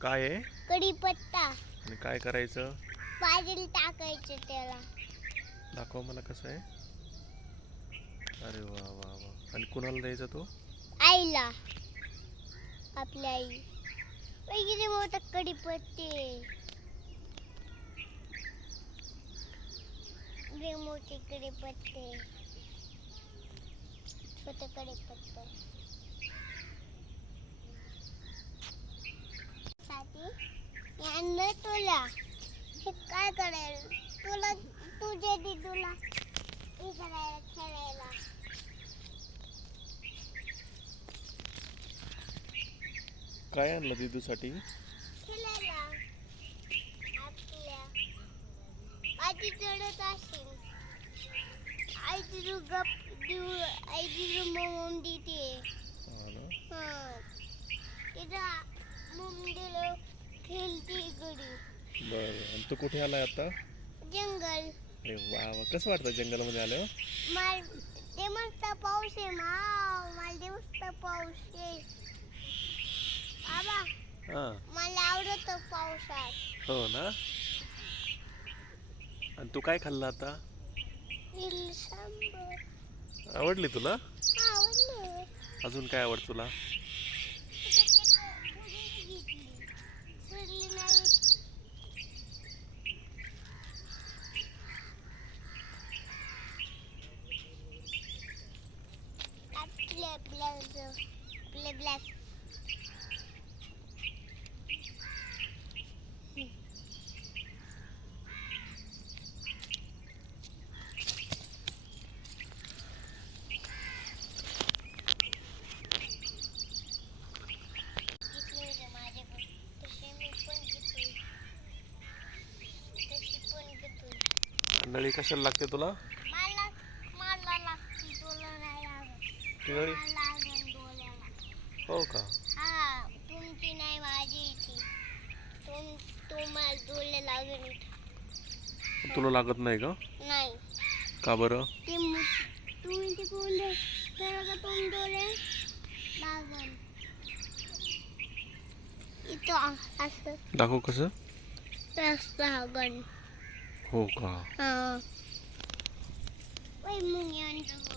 काय आहे? कढीपत्ता. आणि काय करायचं? भाजीला टाकायचं त्याला. दाखव मला कसं आहे. अरे वा वा वा. आणि कुणाला द्यायचा तो? आईला. आपल्या आई. वगैरे कढीपत्ते. लय मोठे कढीपत्ते. छोटे कढीपत्ते साठी हे आणलं तुला. हे काय करायला तुला तुझ्या तुला. हे करायला खेळायला. काय आणलं दिदूसाठी? खेळायला. आपल्या. आधी चढत असेल. आई तिथं गप देऊ आई तिथं मम देते. ना? हा. तिथं मम दिलं खेळते गडी बरं. आणि तू कुठे आलाय आता? जंगल. अरे वा वा. कसं वाटतं जंगलामध्ये आलं माल ते मस्त पाऊस आहे माव. मला ते मस्त पाऊस आहे. बाबा हां. मला आवडत पावसात. हो ना? आणि तू काय खाल्लं आता? इल सांबर. आवडली तुला? आवडलं. अजून काय आवडतं तुला? घेतोय मंडळी कशाला लागते तुला मला मला लागते तुला नाही हो का? हा तुमची नाही माझी ती. तुम तुम्हाला डोळे लागन इथं. तुला लागत नाही का? नाही. का बरं? ते मु- तुम्ही ते कोण जरा का तुम डोळे लागन इथं असं. दाखव कसं? रस्ता लागन हो का? हा. मुंग्यांचं